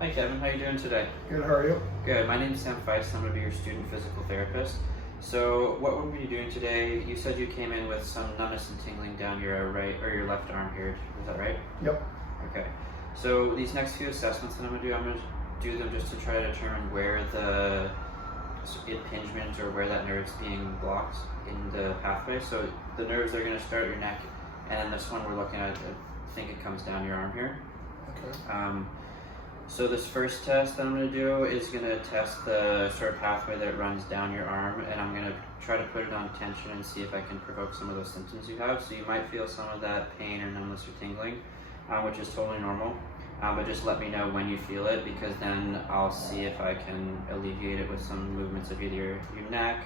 Hi Kevin, how are you doing today? Good, how are you? Good, my name is Sam Feist, I'm going to be your student physical therapist. So what we're going to be doing today, you said you came in with some numbness and tingling down your right or your left arm here, is that right? Yep. Okay, so these next few assessments that I'm going to do them just to try to determine where the impingement or where that nerve's being blocked in the pathway. So the nerves are going to start at your neck, and this one we're looking at, I think it comes down your arm here. Okay. So this first test that I'm going to do is going to test the sort of pathway that runs down your arm, and I'm going to try to put it on tension and see if I can provoke some of those symptoms you have. So you might feel some of that pain or numbness or tingling, which is totally normal. But just let me know when you feel it, because then I'll see if I can alleviate it with some movements of either your neck,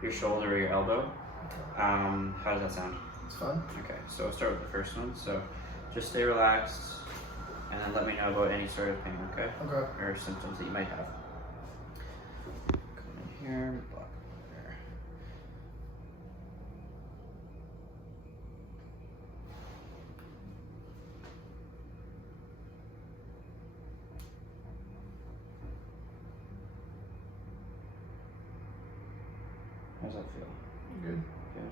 your shoulder, or your elbow. Okay. How does that sound? It's fun. Okay, so we'll start with the first one. So just stay relaxed, and then let me know about any sort of pain, okay? Okay. Or symptoms that you might have. Come in here, block there. How does that feel? Good. Good.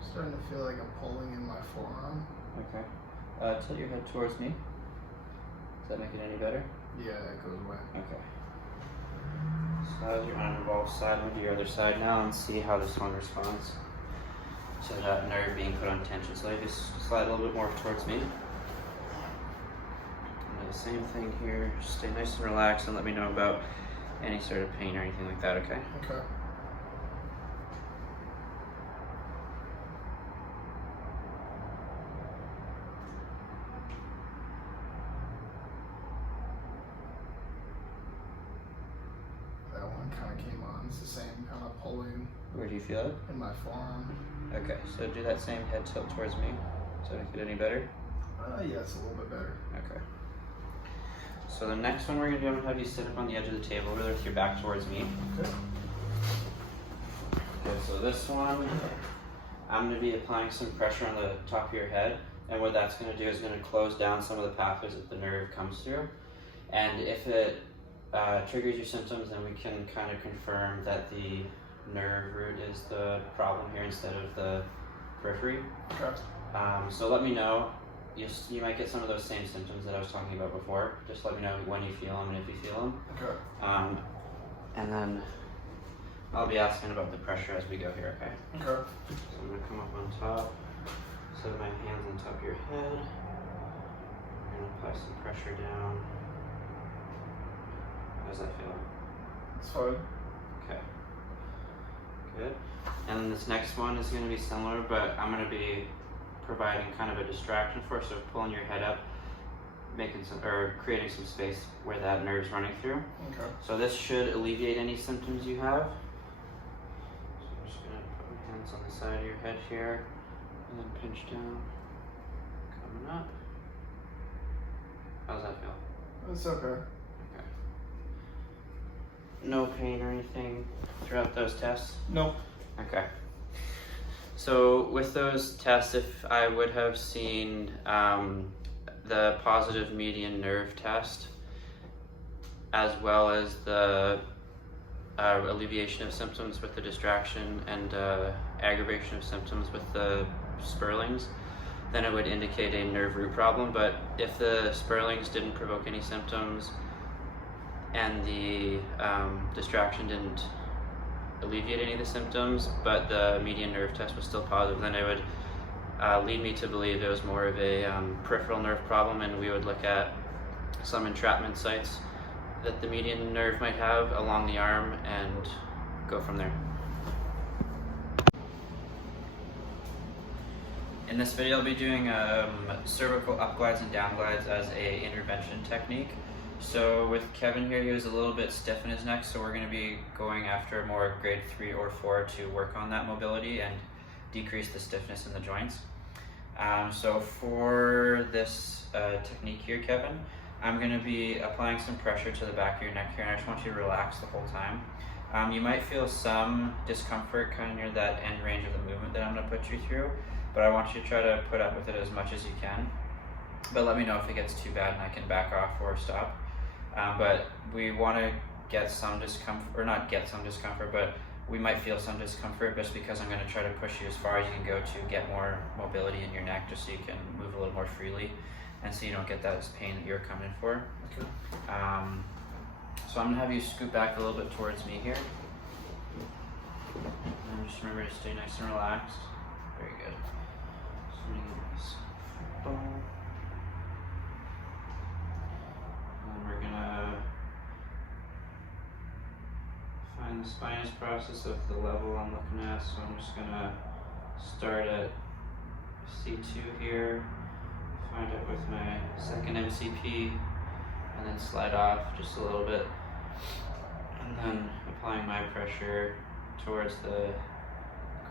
I'm starting to feel like a pulling in my forearm. Okay. Tilt your head towards me. Does that make it any better? Yeah, it goes away. Okay. So how's your uninvolved side? Move to your other side now and see how this one responds to that nerve being put on tension. So you just slide a little bit more towards me. And do the same thing here. Just stay nice and relaxed and let me know about any sort of pain or anything like that, okay? Okay. That one kind of came on. It's the same kind of pulling Where do you feel it? in my forearm. Okay, so do that same head tilt towards me. Does that make it any better? Yeah, it's a little bit better. Okay. So the next one we're going to do, I'm going to have you sit up on the edge of the table over there with your back towards me. Okay. Okay, so this one, I'm going to be applying some pressure on the top of your head, and what that's going to do is going to close down some of the pathways that the nerve comes through. And if it triggers your symptoms, then we can kind of confirm that the nerve root is the problem here instead of the periphery. Okay. So let me know. You might get some of those same symptoms that I was talking about before. Just let me know when you feel them and if you feel them. Okay. And then I'll be asking about the pressure as we go here, okay? Okay. So I'm going to come up on top, set my hands on top of your head. I'm going to apply some pressure down. How does that feel? It's fine. Okay. Good. And then this next one is going to be similar, but I'm going to be providing kind of a distraction for it, so pulling your head up, creating some space where that nerve's running through. Okay. So this should alleviate any symptoms you have. So I'm just gonna put my hands on the side of your head here, and then pinch down, coming up. How's that feel? It's okay. Okay. No pain or anything throughout those tests? Nope. Okay. So with those tests, if I would have seen the positive median nerve test, as well as the alleviation of symptoms with the distraction and aggravation of symptoms with the spurlings, then it would indicate a nerve root problem. But if the spurlings didn't provoke any symptoms and the distraction didn't alleviate any of the symptoms, but the median nerve test was still positive, then it would lead me to believe it was more of a peripheral nerve problem, and we would look at some entrapment sites that the median nerve might have along the arm and go from there. In this video, I'll be doing cervical upglides and downglides as a intervention technique. So with Kevin here, he was a little bit stiff in his neck, so we're going to be going after more grade 3 or 4 to work on that mobility and decrease the stiffness in the joints. So for this technique here, Kevin, I'm going to be applying some pressure to the back of your neck here, and I just want you to relax the whole time. You might feel some discomfort kind of near that end range of the movement that I'm going to put you through, but I want you to try to put up with it as much as you can. but let me know if it gets too bad and I can back off or stop. But we want to get some discomfort, or not get some discomfort, but we might feel some discomfort just because I'm going to try to push you as far as you can go to get more mobility in your neck, just so you can move a little more freely and so you don't get that pain that you're coming for. Okay. So I'm going to have you scoot back a little bit towards me here. And just remember to stay nice and relaxed. Very good. So I'm going to get this ball. And we're going to find the spinous process of the level I'm looking at. So I'm just going to start at C2 here, find it with my second MCP, and then slide off just a little bit. And then applying my pressure towards the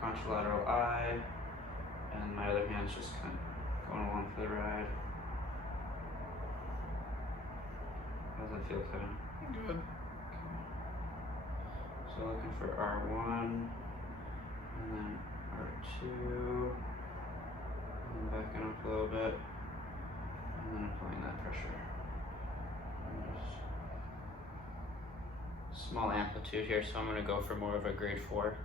contralateral eye, and my other hand's just kind of going along for the ride. How does that feel, Kevin? Good. So looking for R1, and then R2, and backing up a little bit, and then applying that pressure. And just small amplitude here, so I'm going to go for more of a grade 4.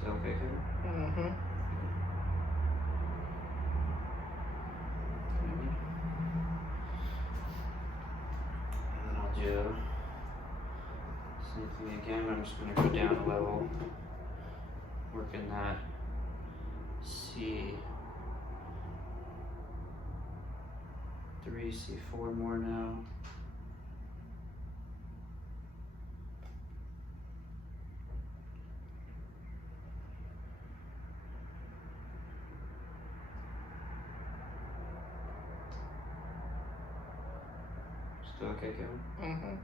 Still okay, good? Mm-hmm. And then I'll do the same thing again. I'm just going to go down a level, working that C3, C4 more now. Still okay, Kevin? Mm-hmm.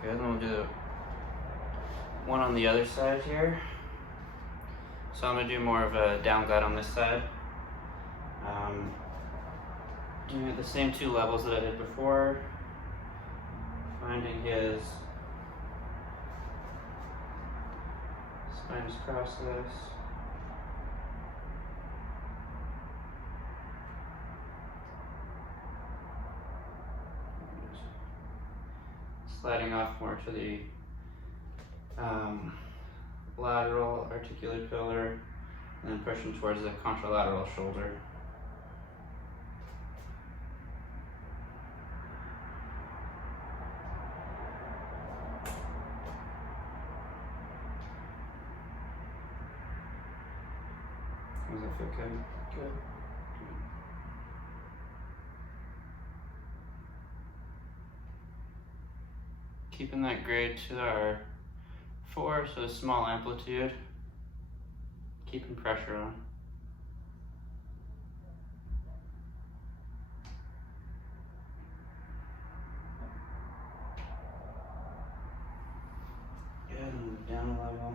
Good, then we'll do one on the other side here. So I'm going to do more of a down glide on this side. Doing it the same 2 levels that I did before. Finding his spinous process. Sliding off more to the lateral articulated pillar, and then pushing towards the contralateral shoulder. Does that feel good? Good. Keeping that grade to our 4, so a small amplitude. Keeping pressure on. Good, and move down a level.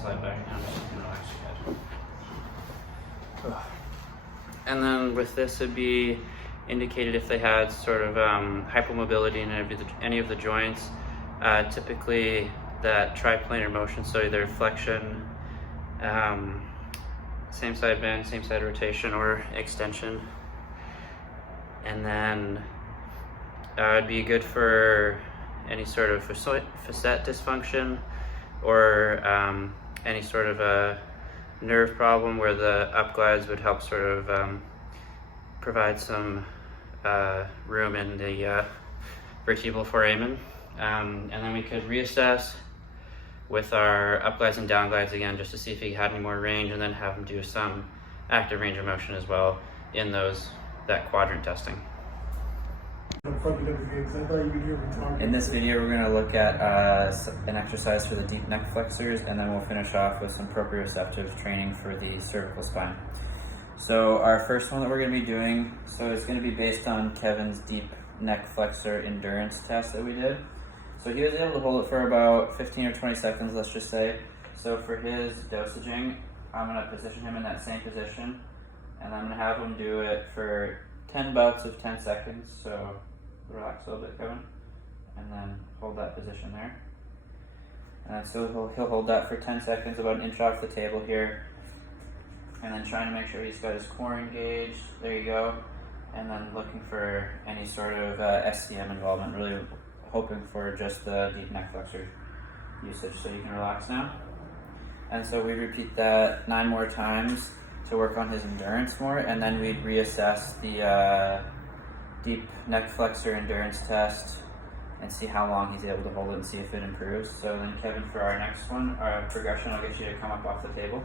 Slide back down just to relax your head. And then with this, it'd be indicated if they had sort of hypomobility in any of the joints. Typically, that triplanar motion, so either flexion, same side bend, same side rotation, or extension. And then It'd be good for any sort of facet dysfunction or any sort of a nerve problem where the upglides would help sort of provide some room in the vertebral foramen. And then we could reassess with our upglides and downglides again, just to see if he had any more range, and then have him do some active range of motion as well in that quadrant testing. In this video, we're going to look at an exercise for the deep neck flexors, and then we'll finish off with some proprioceptive training for the cervical spine. So our first one that we're going to be doing, so it's going to be based on Kevin's deep neck flexor endurance test that we did. So he was able to hold it for about 15 or 20 seconds, let's just say. So for his dosaging, I'm going to position him in that same position, and I'm going to have him do it for 10 bouts of 10 seconds. So relax a little bit, Kevin, and then hold that position there. And so he'll hold that for 10 seconds, about an inch off the table here, and then trying to make sure he's got his core engaged. There you go. And then looking for any sort of SCM involvement, really hoping for just the deep neck flexor usage. So you can relax now. And so we repeat that 9 more times to work on his endurance more, and then we'd reassess the deep neck flexor endurance test and see how long he's able to hold it and see if it improves. So then Kevin, for our next one, our progression, I'll get you to come up off the table.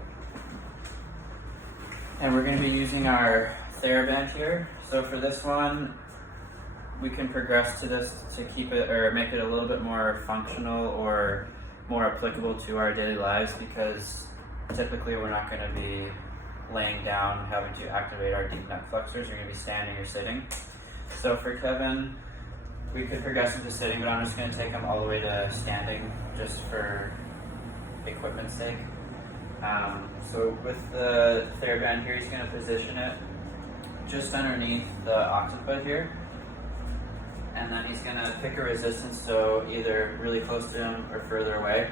And we're going to be using our TheraBand here. So for this one, we can progress to this to keep it or make it a little bit more functional or more applicable to our daily lives, because typically we're not going to be laying down having to activate our deep neck flexors. You're going to be standing or sitting. So for Kevin, we could progress him to sitting, but I'm just going to take him all the way to standing just for equipment's sake. So with the TheraBand here, he's going to position it just underneath the occiput here. And then he's going to pick a resistance, so either really close to him or further away.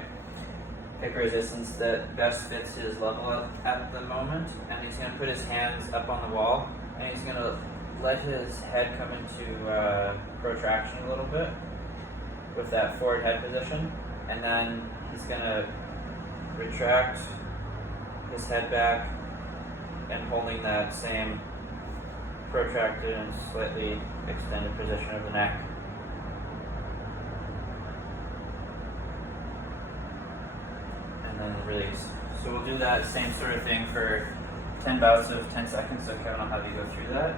Pick a resistance that best fits his level at the moment. And he's going to put his hands up on the wall, and he's going to let his head come into protraction a little bit with that forward head position. And then he's going to retract his head back and holding that same protracted and slightly extended position of the neck. And then release. So we'll do that same sort of thing for 10 bouts of 10 seconds. So Kevin, I'll have you go through that.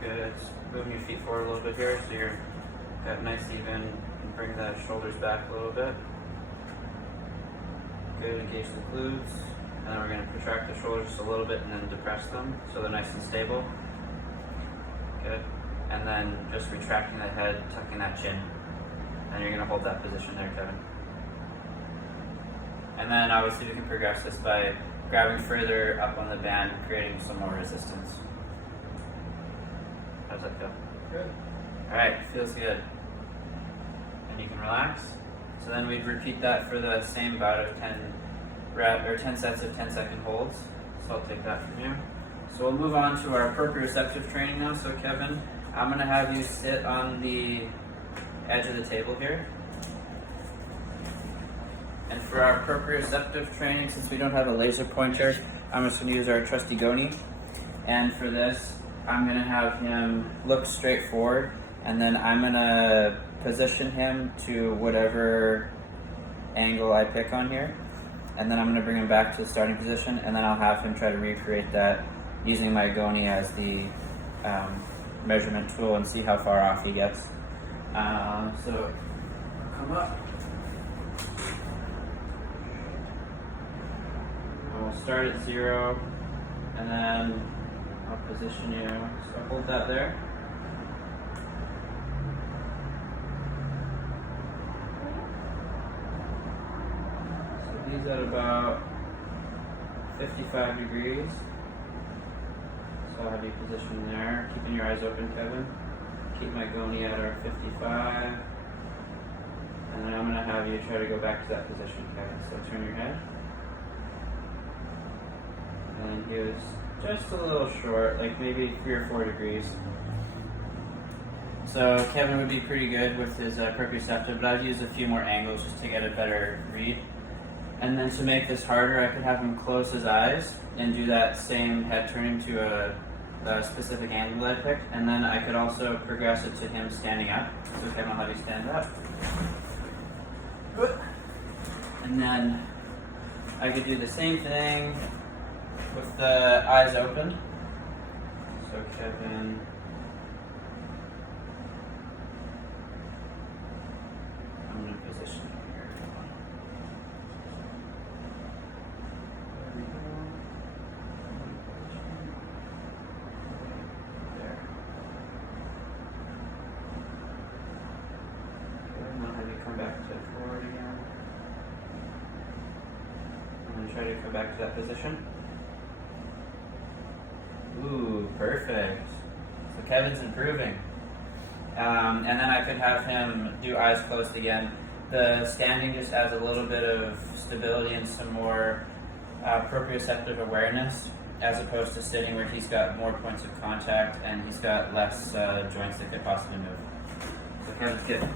Good. Moving your feet forward a little bit here so you're got nice even, and bring the shoulders back a little bit. Good, engage the glutes. And then we're going to protract the shoulders just a little bit and then depress them so they're nice and stable. Good. And then just retracting the head, tucking that chin. And you're going to hold that position there, Kevin. And then obviously we can progress this by grabbing further up on the band and creating some more resistance. How does that feel? Good. Alright, feels good. And you can relax. So then we'd repeat that for the same bout of 10 sets of 10-second holds. So I'll take that from you. So we'll move on to our proprioceptive training now. So Kevin, I'm going to have you sit on the edge of the table here. And for our proprioceptive training, since we don't have a laser pointer, I'm just going to use our trusty goni. And for this, I'm going to have him look straight forward, and then I'm going to position him to whatever angle I pick on here. And then I'm going to bring him back to the starting position, and then I'll have him try to recreate that using my goni as the measurement tool and see how far off he gets. So come up. We'll start at 0, and then I'll position you. So hold that there. So he's at about 55 degrees. So I'll have you positioned there, keeping your eyes open, Kevin. Keep my goni at our 55. And then I'm going to have you try to go back to that position, Kevin. So turn your head. and he was just a little short, like maybe 3 or 4 degrees. So Kevin would be pretty good with his proprioceptive, but I'd use a few more angles just to get a better read. And then to make this harder, I could have him close his eyes and do that same head turning to a specific angle that I picked. And then I could also progress it to him standing up. So Kevin will have you stand up. And then I could do the same thing with the eyes open. So Kevin, I'm going to position him here. There we go. There. Okay, now have you come back to forward again. I'm going to try to come back to that position. Ooh, perfect. So Kevin's improving. And then I could have him do eyes closed again. The standing just adds a little bit of stability and some more proprioceptive awareness, as opposed to sitting where he's got more points of contact and he's got less joints that could possibly move. So Kevin's good.